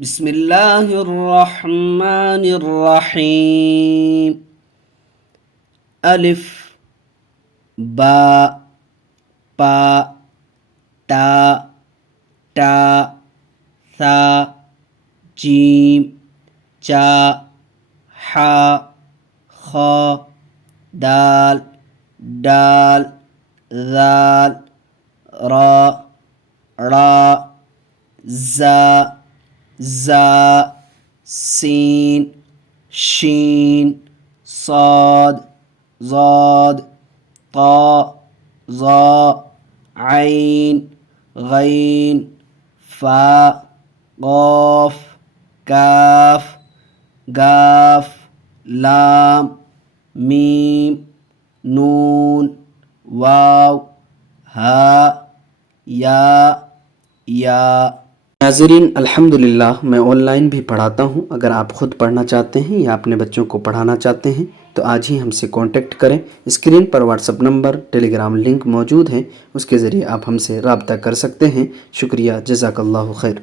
بسم اللہ الرحمن الرحیم. الف با پا تا ٹا ثا جیم چا حا خا دال ڈال ذال را ڑا زا زا سین شین صاد ضاد طا ظا عین غین فا قاف کاف گاف لام میم نون واو ہا یا. ناظرین، الحمدللہ میں آن لائن بھی پڑھاتا ہوں. اگر آپ خود پڑھنا چاہتے ہیں یا اپنے بچوں کو پڑھانا چاہتے ہیں تو آج ہی ہم سے کانٹیکٹ کریں. اسکرین پر واٹس اپ نمبر، ٹیلی گرام لنک موجود ہیں، اس کے ذریعے آپ ہم سے رابطہ کر سکتے ہیں. شکریہ، جزاک اللہ خیر.